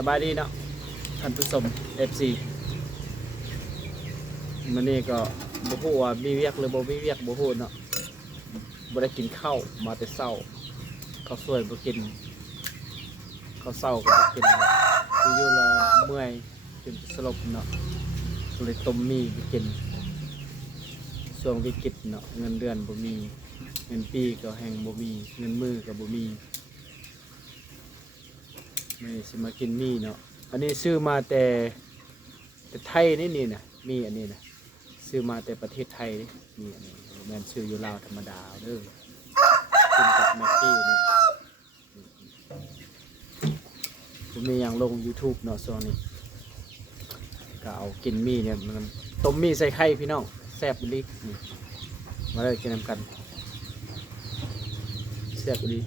สบายดีเนาะท่านผู้ชม FC มื้อนี้ก็บ่ฮู้ว่ามีเวียกหรือบ่มีเวียกบ่ฮู้เนาะบ่ได้กินข้าวมาแต่เช้าข้าวสวยบ่กินข้าวเช้าก็บ่กินอยู่ละเมื่อยจนสลบเนาะก็เลยต้มมี่ไปกินช่วงวิกฤตเนาะเงินเดือนบ่มีเงินปีก็แฮงบ่มีเงินมือก็บ่มีนี่สิมากินมี่เนาะอันนี้ซื้อมาแต่ไทยนี่นะมีอันนี้นะซื้อมาแต่ประเทศไทยนี่มีอันนี้แม่นซื้ออยู่ลาวธรรมดาเด้อกินกับแม็กกี้เนาะผมมีอย่างลง YouTube เนาะช่วงนี้ก็เอากินมี่เนี่ยมันต้มมี่ใส่ไข่พี่น้องแซ่บอีหลีนี่มาเลยกินนำกันแซ่บอีหลี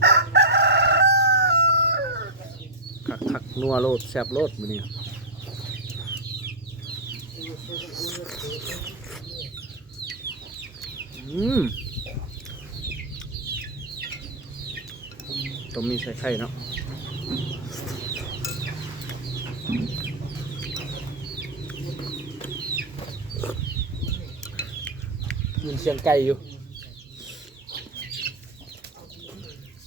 คักนัวโลดแซ่บโลดมื้อนี้ต้มมีใส่ไข่เนาะยินเสียงไก่อยู่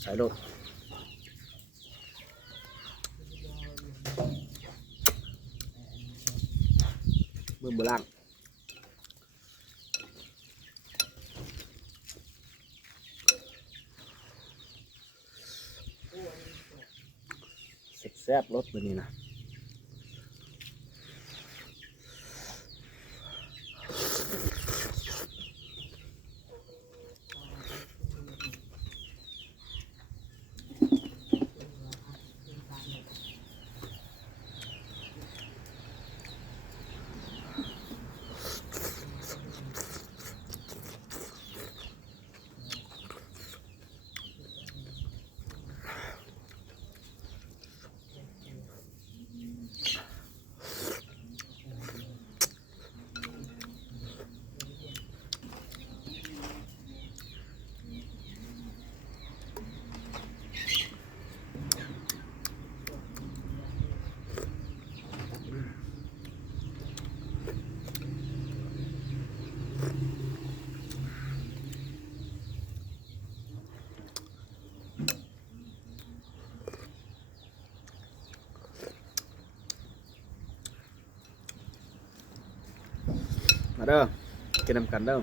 ใส่โลดมือโบราณแซ่บรสแบบนี้นะมาเด้อกินน้ำกันเด้อ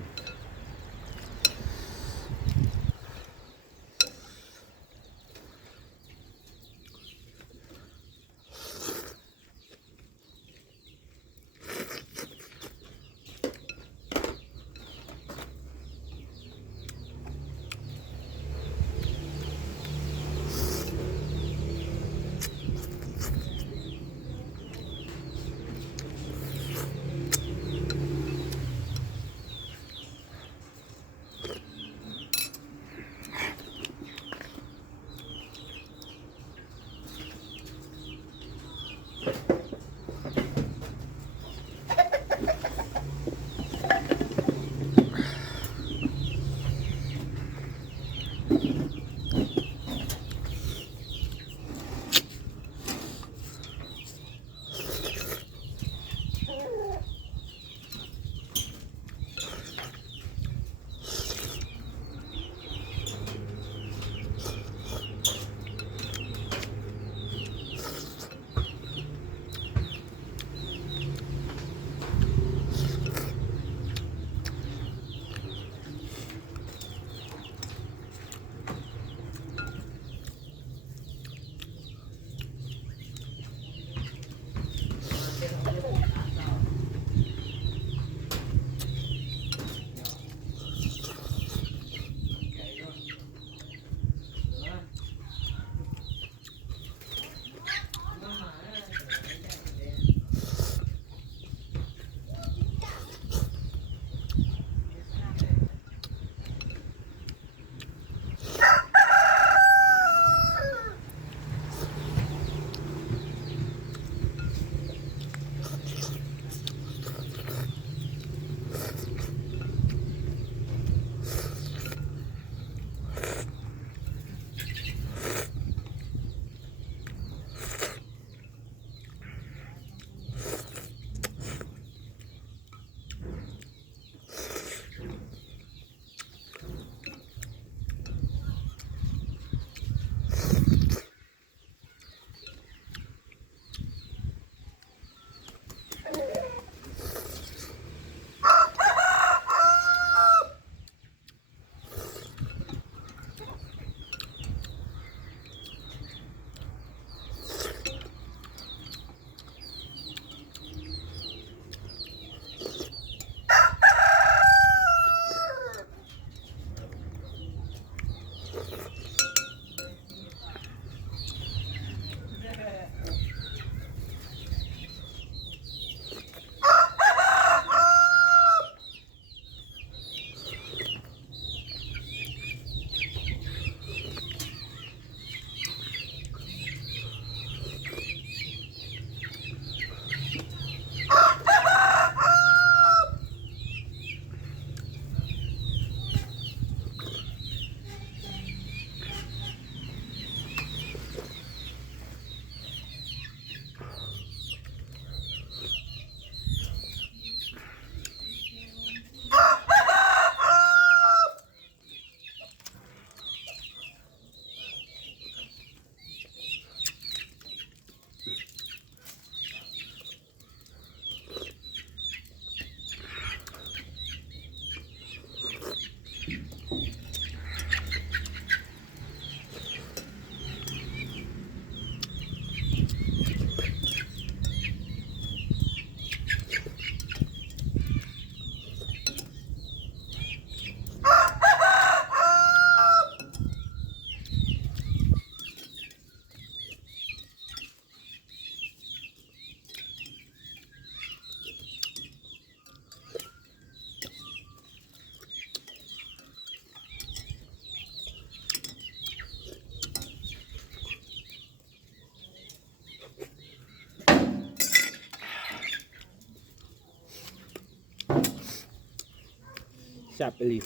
ซ่บอีหลี